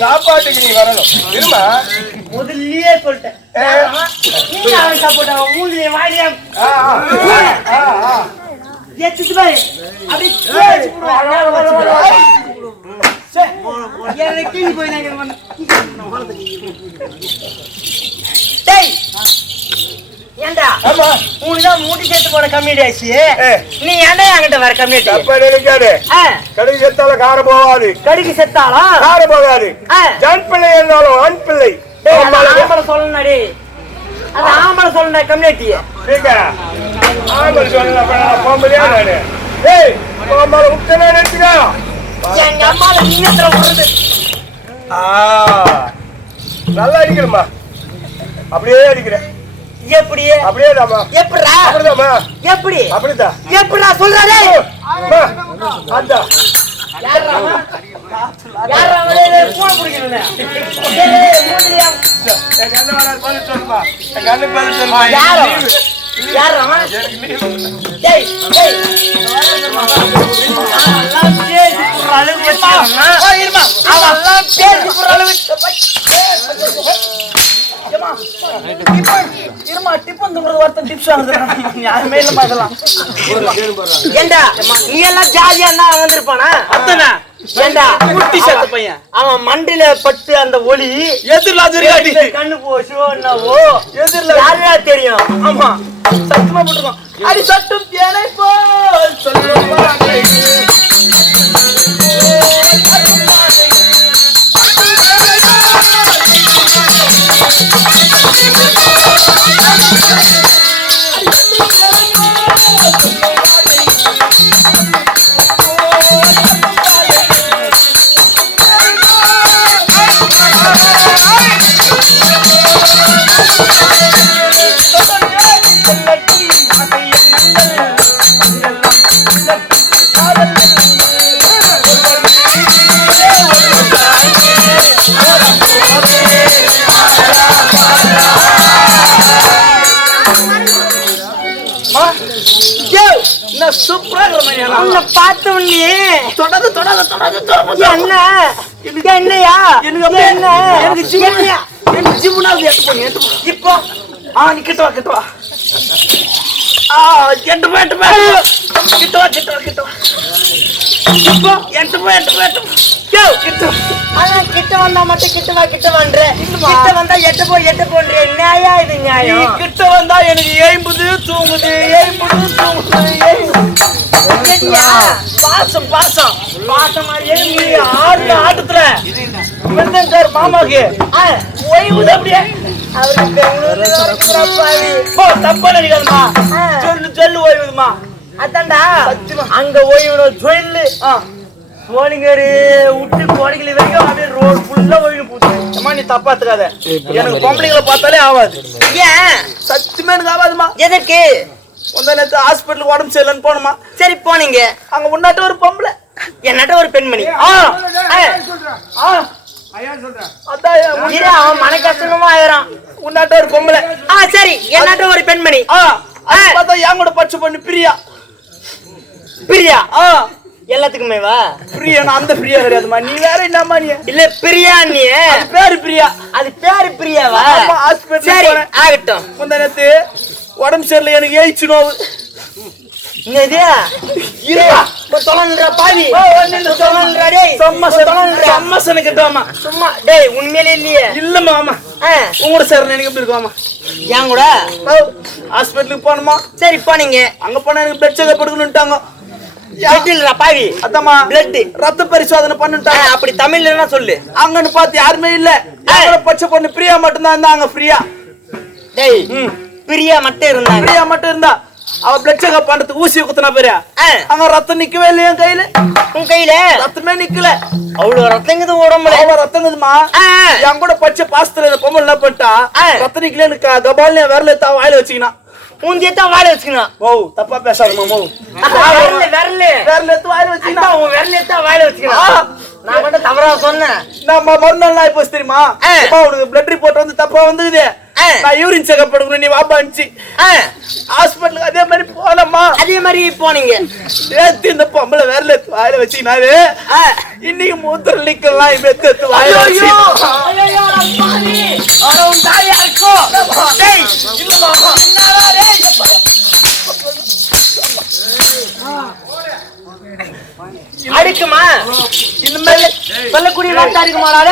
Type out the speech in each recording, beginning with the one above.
சாப்பாட்டுக்கு நீ வரணும் இருமா முதல்லயே சொல்லிட்டேன் மூட்டி சேர்த்து போன கம்யூனிட்டி ஆச்சு நீ என்ன என்கிட்ட வர கம்யூனிட்டி கடைக்கு செத்தால கார போகாது கடிக்கு செத்தாலா கார போகாது ஜான் பிள்ளை இருந்தாலும் ஆண் பிள்ளை சொல்லணாடி அது ஆம்பளை சொல்ல கம்யூனிட்டி ஆம்பளை சொல்லலாம் போம்பலையா நானு ஆம்பளை உத்தரவு எடுத்துக்கா எங்க அம்மால இன்னத்துல வருது நல்லா அடிக்கிறமா அப்படியே அடிக்கிறேன் எப்படி அப்படியே தாமா எப்படிடா அப்படிதாமா எப்படி அப்படிதான் எப்படிடா சொல்றானே அந்தா யாரா அவனே போன் புடிக்கறனே டேய் மூடியா என் கண்ணு வர போல சொல்லுமா என் கண்ணு பேரு சொல்லுமா யாரா டேய் டேய் அல்லாஹ் பேசி புறால வச்சானா இருமா அல்லாஹ் பேசி புறால ஏமா இருமா டிப் வந்து ஒருத்தன் டிப்ஸ் வாங்குறான் யாருமே இல்ல பாக்கலாம் ஏண்டா நீ எல்லாம் ஜாலியா நான் வந்திருப்பானா அத்தனா ஏண்டா குட்டி சத்த பையன் அவன் மண்டில பட்டு அந்த ஒளி எதிர்ல அதுரியாடி கண்ணு போஷோ என்னவோ எதிர்ல யாரா தெரியும் ஆமா சத்தமா போட்டுறோம் அடி சட்டும் தேனை போல் சொல்லுவாங்க சூப்பரா பார்த்த உடனே தொடாது என்னையா எனக்கு ஜிம்முனாவது எட்டு இப்போ நீ கிட்ட வா கிட்டவா இப்போ கிட்ட வந்தா மட்டும் கிட்ட வான்ற கிட்ட வந்தா எட்டு போன்ற நியாயா இது நியாயம் கிட்ட வந்தா எனக்கு ஏய்ம்புது தூங்குது பாசம் ஆட்டத்துல மாமாக்கு ஓய்வுது அப்படியே அவருக்கு பெங்களூர்ல தப்பா நினைக்காதுமா சொல்லு ஓய்வுதுமா அதான்டா அங்க ஓய்வு சொல்லு கோழிங்கரு விட்டு கோழிகளை வரைக்கும் அப்படியே ரோடு ஃபுல்லா ஓய்வு போச்சு. நீ தப்பாத்துக்காத, எனக்கு பொம்பளைங்களை பார்த்தாலே ஆகாது. ஏன் சத்தியமா எனக்கு ஆகாதுமா. எதற்கு? நேற்று ஹாஸ்பிட்டலுக்கு உடம்பு சரியில்லைன்னு போனோமா. சரி போனீங்க. அங்க உன்னாட்ட ஒரு பொம்பளை, என்னட்ட ஒரு பெண்மணி. அவன் மன கஷ்டமா ஆயிரம். உன்னாட்ட ஒரு பொம்பளை. சரி என்னட்ட ஒரு பெண்மணி. பார்த்தா என் கூட பச்சை பொண்ணு பிரியா. எல்லாத்துக்குமே வா பிரியா. அந்த பிரியா கிடையாதுமா, நீ வேற என்னம்மா? நீ இல்ல பிரியா, நீ பேரு பிரியா. அது பேரு பிரியாவா? சரி ஆகட்டும். நேத்து உடம்பு சரியில்லை, எனக்கு ஏய்ச்சு நோவு. உண்மையிலே இல்லையே. இல்லம்மா, ஆமா உங்களோட சார் எனக்கு எப்படி இருக்குமா? என் கூட ஹாஸ்பிட்டலுக்கு போனோமா. சரி போனீங்க. அங்க போனா எனக்கு பிளட் செக்அப் எடுக்கணும்ட்டாங்க. பாவி அத்தம்மா பிளட் ரத்த பரிசோதனை பண்ணிட்டாங்க. அப்படி தமிழ்ல சொல்லு. அங்கன்னு பார்த்து யாருமே இல்ல. பச்சை பொண்ணு பிரியா மட்டும் தான் இருந்தாங்க. பிரியா பிரியா மட்டும் இருந்தாங்க. பிரியா மட்டும் இருந்தா அவ பிளட் செக்அப் பண்றதுக்கு ஊசி குத்துனா பாரு. அங்க ரத்தம் நிக்கவே இல்லையா கையில? உன் கையில ரத்தமே நிக்கல. அவ்வளவு ரத்தங்குது உடம்புல. அவ்வளவு ரத்தங்குதுமா. என் கூட பச்சை பாசத்துல இந்த பொம்மை என்ன பண்ணிட்டா, ரத்தம் நிக்கல எனக்கு கபால் விரல எடுத்தா வாயில வச்சுக்கினா. உந்தியத்தான் வாயில வச்சுக்கணும். ஓ தப்பா பேசாதமா. விரல எடுத்து வாயில வச்சுக்கினா. உன் விரல எடுத்தா வாயில வச்சுக்கணும். நான் மட்டும் தவறா சொன்னேன். நம்ம மறுநாள் ஆயி போச்சு தெரியுமா? உனக்கு பிளட் ரிப்போர்ட் வந்து தப்பா வந்துக்குது, நான் யூரின் செக்அப் எடுக்கணும், நீ வாப்பா அனுப்பிச்சு ஹாஸ்பிட்டலுக்கு. அதே மாதிரி போனோமா. அதே மாதிரி போனீங்க. நேத்து இந்த பொம்பளை விரல எடுத்து வாயில வச்சுக்கினாரு. இன்னைக்கு மூத்திர நிக்கலாம் எடுத்து வாயில வச்சு. அடுக்குமா இந்த மாதிரி சொல்லக்கூடிய வார்த்தை இருக்குமாடா?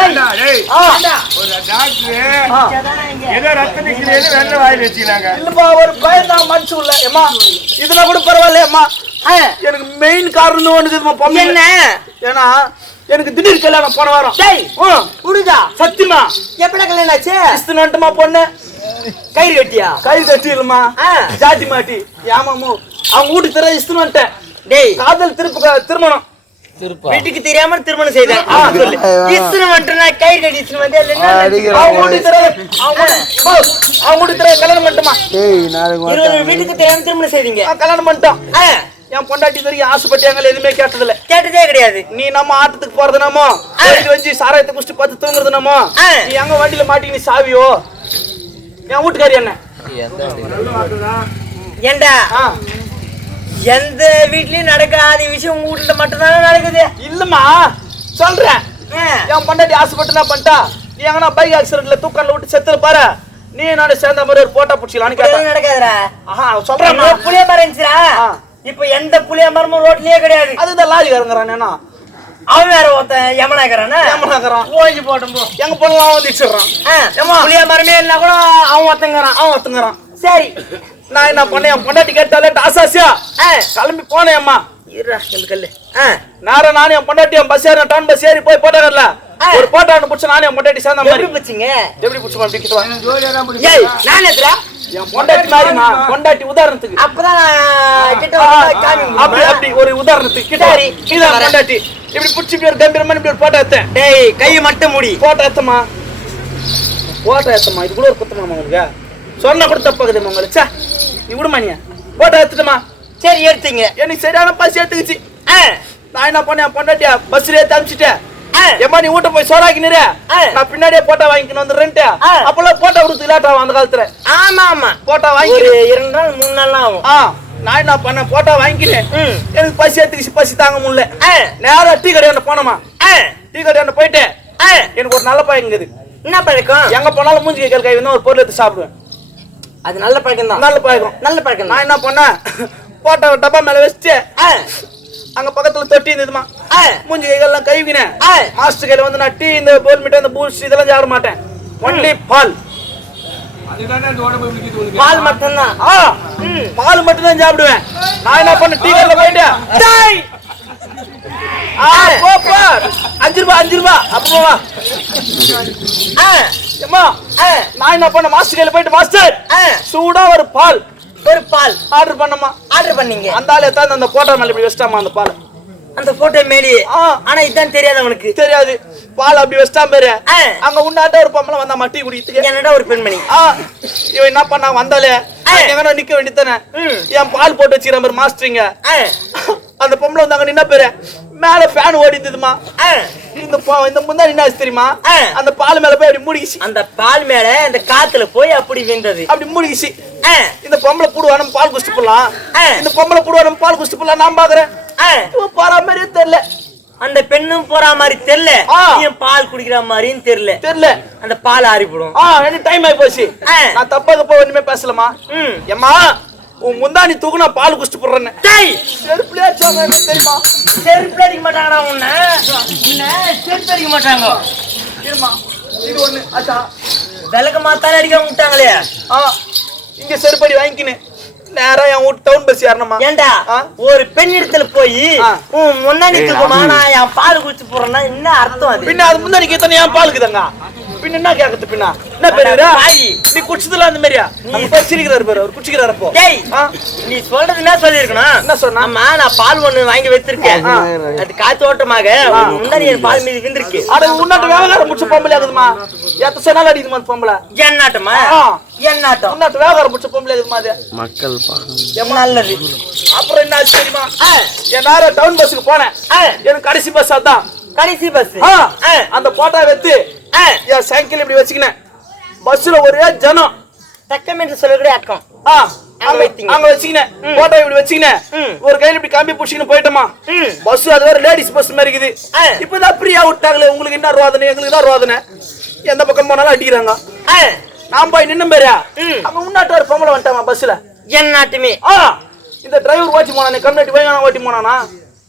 ஒரு பயந்தான் மனுஷு இல்ல. ஏமா இதெல்லாம் கூட பரவாயில்லையம்மா. எனக்கு மெயின் காரணம் ஒண்ணுக்குமா. என்ன? ஏன்னா எனக்கு திடீர் கல்யாணம் போன வாரம். புரியுதா? சத்தியமா எப்படி கல்யாணம் ஆச்சு? கிறிஸ்துவன்ட்டுமா பொண்ணு. கயிறு கட்டியா? கயிறு கட்டி இல்லமா, ஜாதி மாட்டி. ஏமாமோ அவங்க வீட்டுக்கு தெரிய இஸ்துவன்ட்டேன். டேய் காதல் திருமணம் வீட்டுக்கு தெரியாம திருமணம் செய்தேன். இஸ்திரம் வந்துட்டு கயிறு கட்டி இஸ்திரம் வந்து அவங்க வீட்டுக்கு தெரிய கல்யாணம் பண்ணிட்டோமா. வீட்டுக்கு தெரியாம திருமணம் செய்தீங்க. கல்யாணம் பண்ணிட்டோம். என் பொண்டாட்டி வரைக்கும் ஆசைப்பட்டாங்க, எதுவுமே கேட்டதில்ல. கேட்டதே கிடையாது. நீ நம்ம ஆட்டத்துக்கு போறது நம்மோ, வச்சு சாராயத்தை குடிச்சு பார்த்து தூங்குறது நம்மோ. நீ எங்க வண்டியில மாட்டி நீ சாவியோ? என் வீட்டுக்காரி என்ன ஏண்டா எந்த வீட்லயும் நடக்காத விஷயம் உங்க வீட்டுல மட்டும்தானே நடக்குது? இல்லம்மா சொல்றேன். என் பொண்டாட்டி ஆசைப்பட்டு என்ன பண்ணிட்டா, நீ எங்கன்னா பைக் ஆக்சிடென்ட்ல தூக்கல்ல விட்டு செத்துல பாரு, நீ நானே சேர்ந்த மாதிரி ஒரு போட்டா பிடிச்சிக்கலான்னு கேட்டேன். நடக்காதுடா. சொல்றேன். புளிய மரம் இருந்துச்சுடா. இப்ப எந்த புளிய மரமும் ரோட்லயே கிடையாது. அதுதான் லாஜிக் இறங்குறான். அவன் வேற ஒருத்தன் யமனாக்குறான். ஓய்ஞ்சு போட்டும் போ. எங்க பொண்ணு வந்துடுறான். புளிய மரமே இல்லைன்னா கூட அவன் ஒருத்தங்கிறான். சரி நான் என்ன பண்ணேன், என் பொண்டாட்டி கேட்டாலே ஆசாசியா கிளம்பி போனேன். அம்மா கல்லு நேரம் நானும் என் பொண்டாட்டி பஸ் ஏறி டவுன் பஸ் ஏறி போய் போட்டாங்கல்ல, ஒரு போட்டோ ஒண்ணு புடிச்சு நானே மொட்டாட்டி சேர்ந்த மாதிரி எப்படி பிடிச்சீங்க? எப்படி புடிச்சுமா அப்படி கிட்ட வா. ஏய் நான் எதுடா? என் பொண்டாட்டி மாதிரிமா, பொண்டாட்டி உதாரணத்துக்கு அப்பதான் நான் கிட்ட வந்து காமி அப்படி அப்படி ஒரு உதாரணத்துக்கு கிட்ட சரி. இதான் பொண்டாட்டி இப்படி புடிச்சு இப்படி ஒரு கம்பீரமா இப்படி ஒரு போட்டோ எடுத்தேன். டேய் கை மட்டும் மூடி. போட்டோ எடுத்தமா போட்டோ எடுத்தமா இது கூட ஒரு குத்தமா உங்களுக்கு சொன்ன கூட தப்பாக்குதுமா உங்களுக்கு. சே நீ விடுமா நீ போட்டோ எடுத்துட்டுமா. சரி எடுத்தீங்க. எனக்கு சரியான பசி எடுத்துக்கிச்சு. நான் என்ன பண்ணேன் பொண்டாட்டியா பஸ்ல ஏத்தி அனுப்பிச்சிட்டேன். ஏமா நீ வீட்டை போய் சோறாக்கினு நான் பின்னாடியே போட்டோ வாங்கிக்கணும் வந்துடுறேன்ட்டு அப்பெல்லாம் போட்டோ கொடுத்து லேட் ஆகும் அந்த காலத்துல. ஆமா ஆமா போட்டோ ஒரு வாங்கி 2 நாள் 3 நாள் ஆகும். நான் என்ன பண்ணேன் போட்டோ வாங்கிக்கினேன். எனக்கு பசி எடுத்துக்கிச்சு பசி தாங்க முடியல. நேரா டீ கடையாண்ட போனோமா. டீ கடையாண்ட போயிட்டு எனக்கு ஒரு நல்ல பழக்கம் இருக்குது. என்ன பழக்கம்? எங்க போனாலும் மூஞ்சி கேட்கல கை வந்து ஒரு பொருள் எடுத்து சாப்பிடுவேன். அது நல்ல பழக்கம் தான். நல்ல பழக்கம் நல்ல பழக்கம். நான் என்ன பண்ணேன் போட்டோ டப்பா மேல வச்சுட்டு அங்க பக்கத்துல தொட்டி இருந்ததுமா மூஞ்சி கைகள்லாம் கழுவினேன். மாஸ்டர் கையில வந்து நான் டீ இந்த போர்மிட்ட இந்த பூஸ்ட் இதெல்லாம் சாப்பிட மாட்டேன். ஒன்லி பால். பால் மட்டும் தான். பால் மட்டும் தான் சாப்பிடுவேன். நான் என்ன பண்ண டீ கடையில போயிட்டேன். 5 ரூபா அப்போ வா. நான் என்ன பண்ண மாஸ்டர் கையில போயிட்டு மாஸ்டர் சூடா ஒரு பால் ஆர்டர் பண்ணமா. ஆர்டர் பண்ணீங்க. அந்த ஆளு எத்தாந்து அந்த போட்டோ மேல இப்படி வச்சிட்டாமா அந்த பால். அந்த போட்டோ மேடி. ஆனா இதான் தெரியாது அவனுக்கு. தெரியாது. பால் அப்படி வச்சிட்டான் பேரு. அங்க உண்டாட்ட ஒரு பொம்பளை வந்தா டீ குடிக்கிறதுக்கு. என்னடா ஒரு பெண்மணி. இவன் என்ன பண்ணா வந்தாலே எங்கனா நிக்க வேண்டியதானே. என் பால் போட்டு வச்சுக்கிற மாதிரி மாஸ்டரிங்க. அந்த பொம்பளை வந்து அங்க நின்ன பேரு மேல ஃபேன் ஓடிதுமா. இந்த முந்தாடி என்ன தெரியுமா அந்த பால் மேல போய் அப்படி மூடிக்கிச்சு. அந்த பால் மேல அந்த காத்துல போய் அப்படி விழுந்தது. அப்படி மூடிக்கிச்சு. இந்த பொம்பளை புடுவா நம்ம பால் குடிச்சு போடலாம். இந்த பொம்பளை புடுவா நம்ம பால் குடிச்சு போடலாம். நான் பாக்குறேன் போற மாதிரியே தெரியல. அந்த பெண்ணும் போற மாதிரி தெரியல. பால் குடிக்கிற மாதிரியும் தெரியல. அந்த பால் ஆறி போடும். எனக்கு டைம் ஆகி போச்சு. நான் தப்பா தப்பா ஒண்ணுமே பேசலாமா. ஏம்மா உன் முந்தானி தூக்குனா பால் குடிச்சு போடுறேன்னு செருப்புல தெரியுமா. செருப்பு அடிக்க மாட்டாங்கடா உன்ன. செருப்பு அடிக்க மாட்டாங்க. இருமா இது ஒண்ணு ஆச்சா விளக்க மாத்தாலே அடிக்க விட்டாங்களே. இங்க செருப்படி வாங்கிக்கினேன். நேரா என் வீட்டு டவுன் பஸ் ஏறணுமா. ஏண்டா ஒரு பெண் இடத்துல போய் முன்னாடி நான் என் பால் குடிச்சு போறேன்னா என்ன அர்த்தம்? அது பின்ன அது முன்னாடி கேத்தன என் பாலுக்கு தாங்க. பின்ன என்ன கேக்குது பின்ன என்ன பேரு நீ குடிச்சதுல அந்த மாதிரியா நீ பசிக்கிறாரு பேரு அவர் குடிக்கிறாரு. அப்போ டேய் நீ சொல்றது என்ன சொல்லிருக்கணும். என்ன சொன்னா நான் பால் ஒண்ணு வாங்கி வச்சிருக்கேன். அது காத்தோட்டமாக முன்னாடி என் பால் மீது விந்திருக்கு. அட உன்னாட்ட வியாபாரம் முடிச்ச பொம்பளை ஆகுதுமா. எத்த சொன்னாலும் அடிக்குமா அந்த பொம்பளை. என்னாட்டமா என்னாட்டம். உன்னாட்ட வியாபாரம் முடிச்ச பொம்பளை ஆகுதுமா. அது மக்கள் நல்லது. அப்புறம் என்ன ஆச்சு தெரியுமா. என் நேரம் டவுன் பஸ்ஸுக்கு போனேன். எனக்கு கடைசி பஸ் அதான். கடைசி பஸ். அந்த போட்டோ வெத்து என் சைக்கிள் இப்படி வச்சுக்கினேன். பஸ்ல ஒரே ஜனம் தக்கம் என்று சொல்லக்கூடிய அக்கம். அங்க வச்சுக்கினேன் போட்டோ இப்படி வச்சுக்கினேன். ஒரு கையில இப்படி கம்பி புடிச்சுக்கின்னு போயிட்டோமா. பஸ் அது வேற லேடிஸ் பஸ் மாதிரி இருக்குது. இப்பதான் ஃப்ரீயா விட்டாங்களே. உங்களுக்கு என்ன ரோதனை எங்களுக்கு தான் ரோதனை. எந்த பக்கம் போனாலும் அடிக்கிறாங்க. நான் போய் நின்னும் பேரு அங்க முன்னாட்டு ஒரு பொம்பளை வந்துட்டாமா பஸ்ல. என்னாட்டுமே இந்த டிரைவர் ஓட்டி போனானே கம்யூனிட்டி போய் ஓட்டி போனானா.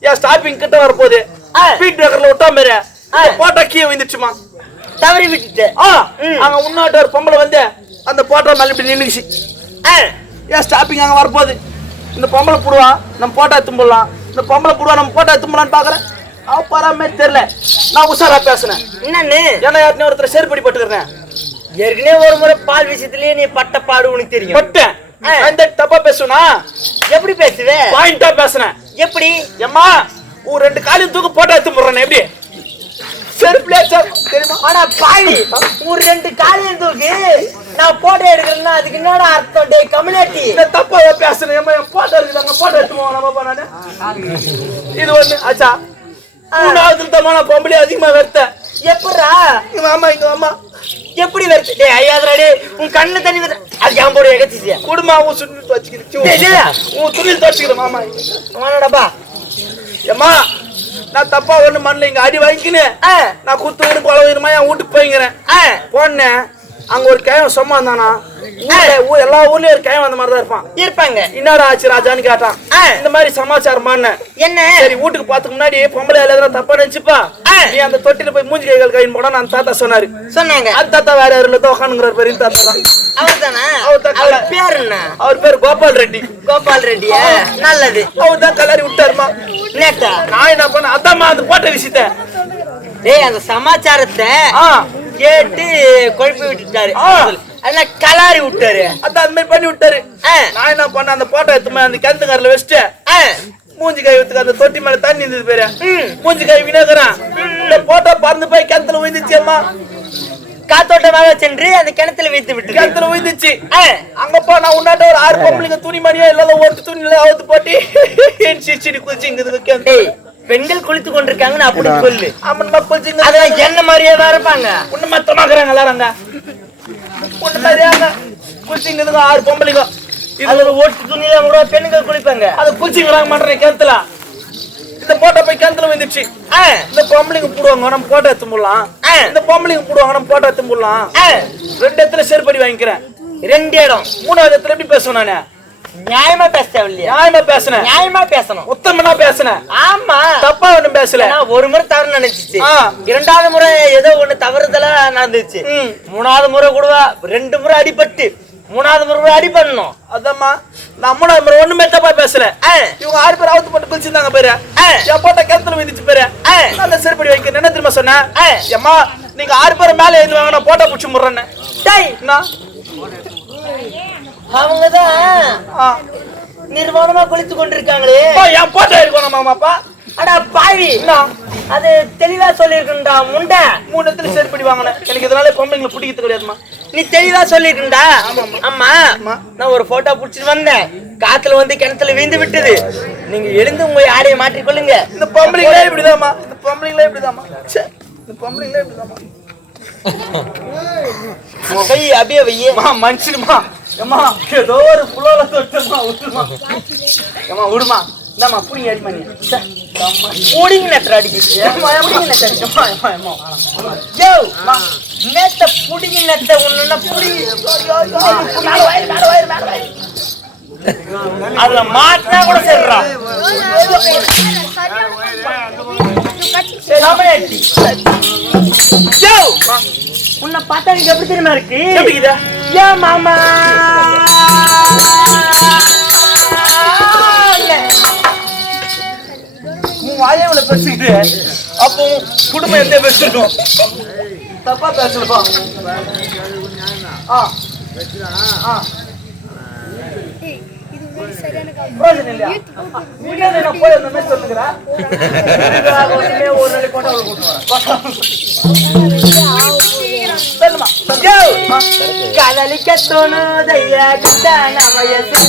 ஏன் ஸ்டாப்பிங் கிட்ட வரப்போகுது ஸ்பீட் பிரேக்கர்ல விட்டா பேரு போட்டோ கீழே விழுந்துச்சுமா. தவறி விட்டுட்டு அங்க முன்னாட்டு ஒரு பொம்பளை வந்து அந்த போட்டோ மேல இப்படி நின்னுச்சு. ஏன் ஸ்டாப்பிங் அங்க வரப்போகுது. இந்த பொம்பளை புடுவா நம்ம போட்டோ தும்பலாம். இந்த பொம்பளை புடுவா நம்ம போட்டோ தும்பலான்னு பாக்குறேன். அவ பராமே தெரியல. நான் உஷாரா பேசுனேன். என்னன்னு ஏன்னா யாருன்னு ஒருத்தர் செருப்படி பட்டுக்கிறேன். ஏற்கனவே ஒரு முறை பால் விஷயத்திலேயே நீ பட்ட பாடு உனக்கு தெரியும். பட்டேன் அந்த தப்பா பேசுனா எப்படி பேசுவே. பாயிண்டா பேசுனேன். எப்படி ஏம்மா ஒரு 2 காலையும் தூக்கு போட்டோ எடுத்து போடுறேன். எப்படி செருப்புல தெரியுமா. ஆனா பாடி ஒரு 2 காலையும் தூக்கி நான் போட்டோ எடுக்கிறேன்னா அதுக்கு என்னடா அர்த்தம். டே கம்யூனிட்டி தப்பா பேசுறேன். ஏமா என் போட்டோ இருக்குதாங்க போட்டோ எடுத்து போவோம் நம்ம நானு. இது ஒண்ணு ஆச்சா. 3வது தமான பொம்பளை அதிகமா வெறுத்த. எப்படா இங்க ஆமா இங்க ஆமா எப்படி வெறுத்து. டே ஐயாதரா டே உன் கண்ணு தண்ணி அது ஏன் போட எகச்சியா குடுமா உன் சுண்ணி துவச்சிக்கிச்சு உன் துணியில் துவச்சிக்கிறேன் மாமா. வாடா ஏமா நான் தப்பா ஒண்ணு மண்ணில் இங்க அடி வாங்கிக்கினேன். நான் குத்து குழந்தைமா என் வீட்டுக்கு போய்க்கிறேன். போனேன் அங்க ஒரு கேவன் சும்மா இருந்தானா. எல்லா ஊர்லயும் ஒரு கேவன் அந்த மாதிரிதான் இருப்பாங்க. என்னடா ஆச்சு ராஜான்னு கேட்டான். இந்த மாதிரி சமாச்சாரம் என்ன சரி வீட்டுக்கு பாத்துக்கு முன்னாடி பொம்பளை எல்லாம் தப்பா நினைச்சுப்பா நீ அந்த தொட்டில போய் மூஞ்சி கைகள் கையின் போட நான் தாத்தா சொன்னாரு. சொன்னாங்க அந்த தாத்தா வேற யாரும் உட்காந்துங்கிறார் பெரிய தாத்தா தான். அவர் பேர் கோபால் ரெட்டி. கோபால் ரெட்டியா நல்லது. அவர் தான் கலரி விட்டாருமா. நேத்தா நான் என்ன பண்ண அதாம்மா அந்த போட்ட விஷயத்த டேய் அந்த சமாச்சாரத்தை கேட்டு குழப்பி விட்டுட்டாரு. அதெல்லாம் கலாரி விட்டாரு. அதான் அந்த மாதிரி பண்ணி விட்டாரு. நான் என்ன பண்ண அந்த போட்டோ எடுத்து அந்த கிணத்துக்காரில் வச்சுட்டு மூஞ்சி கை ஊத்துக்கு அந்த தொட்டி மேல தண்ணி இருந்தது பேரு. மூஞ்சி கை வினாக்குறான். இந்த போட்டோ பறந்து போய் கிணத்துல விழுந்துச்சு. அம்மா காத்தோட்டமாக சென்று அந்த கிணத்துல வைத்து விட்டு கிணத்துல விழுந்துச்சு. அங்கப்பா நான் உன்னாட்ட ஒரு 6 பொம்பளைங்க துணி மணியா இல்லாத ஒரு துணியில அவுத்து போட்டி என் சிரிச்சிடி குளிச்சுங்க. பெண்கள் குளித்து கொண்டிருக்காங்கன்னு அப்படி சொல்லு. ஆமா குளிச்சுங்க. அதெல்லாம் என்ன மாதிரியே தான் இருப்பாங்க. ஒண்ணு மத்தமாக்குறாங்க எல்லாரும். ஒண்ணு மாதிரியாங்க குளிச்சுங்க 6 பொம்பளைங்க. அது ஒரு ஓட்டு துணியில கூட பெண்கள் குளிப்பாங்க. அது குளிச்சுங்கிறாங்க மாட்டேன் கிணத்துல. இந்த போட்டோ போய் கிணத்துல வந்துச்சு. இந்த பொம்பளைங்க போடுவாங்க நம்ம போட்டோ எடுத்து போடலாம். இந்த பொம்பளைங்க போடுவாங்க நம்ம போட்டோ எடுத்து போடலாம். 2 இடத்துல செருப்படி வாங்கிக்கிறேன். 2 இடம். 3வது இடத்துல எப்படி பேசுவேன் நானு? நியாயமா பேச இல்லையா? நியாயமா பேசுனேன். நியாயமா பேசணும். உத்தமனா பேசுனேன். ஆமா தப்பா ஒண்ணும் பேசல. ஒரு முறை தவறு நினைச்சிச்சு. 2வது முறை ஏதோ ஒண்ணு தவறுதலா நடந்துச்சு. 3வது முறை கூட 2 முறை அடிபட்டு 3வது முறை அடி பண்ணணும். அதம்மா நான் 3வது முறை ஒண்ணுமே தப்பா பேசல. இவங்க 6 பேர் அவுத்து போட்டு குளிச்சிருந்தாங்க பேரு. என் போட்ட கிணத்துல விதிச்சு பேரு. அந்த செருப்படி வைக்க என்ன தெரியுமா சொன்னேன்? ஏம்மா நீங்க 6 பேர் மேல எழுந்து வாங்க நான் போட்டோ புடிச்சு முடுறேன்னு. அவங்கதான் நிர்வாணமா குளித்து கொண்டிருக்காங்களே. என் போட்டோ இருக்கணுமாப்பா? அடா பாவி, அது தெளிவா சொல்லிருக்கா முண்டை. 3 இடத்துல செருப்படி வாங்கினேன். எனக்கு இதனால பொம்பளைங்களை பிடிக்கிறது கிடையாதுமா. நீ தெளிவா சொல்லிருக்கா? ஆமா நான் ஒரு போட்டோ புடிச்சிட்டு வந்தேன். காத்துல வந்து கிணத்துல வீழ்ந்து விட்டது. நீங்க எழுந்து உங்க ஆடையை மாற்றிக்கொள்ளுங்க. இந்த பொம்பளைங்களே இப்படிதாமா. இந்த பொம்பளைங்களே இப்படிதாமா. இந்த பொம்பளைங்களே இப்படிதாமா. கை அப்படியே வையே மனுஷனுமா. ஏமா ஏதோ ஒரு புலோல தொட்டமா விட்டுமா. ஏமா விடுமா. இந்தாமா புடிங்க அடிமா. நீ புடிங்க நெட்டர் அடிக்கிச்சு. நேத்த புடிங்க நெட்ட ஒண்ணுன்னா புடிங்க. அதுல மாட்டினா கூட சரிடா. உன்னை பார்த்தா நீங்க எப்படி தெரியுமா இருக்கு? ஏன் மாமா வாயவுல பேசிக்கிட்டு அப்போ குடும்பம் எந்த பேசிருக்கோம். தப்பா பேசலப்பா. காதலிக்க தோணுதையா கட்டான வயசு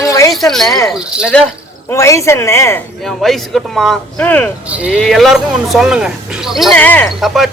உன் வயசு என்ன? என்னது உன் வயசு என்ன? என் வயசு கட்டுமா ம் எல்லாருக்கும் ஒண்ணு சொல்லுங்க என்ன? தப்பா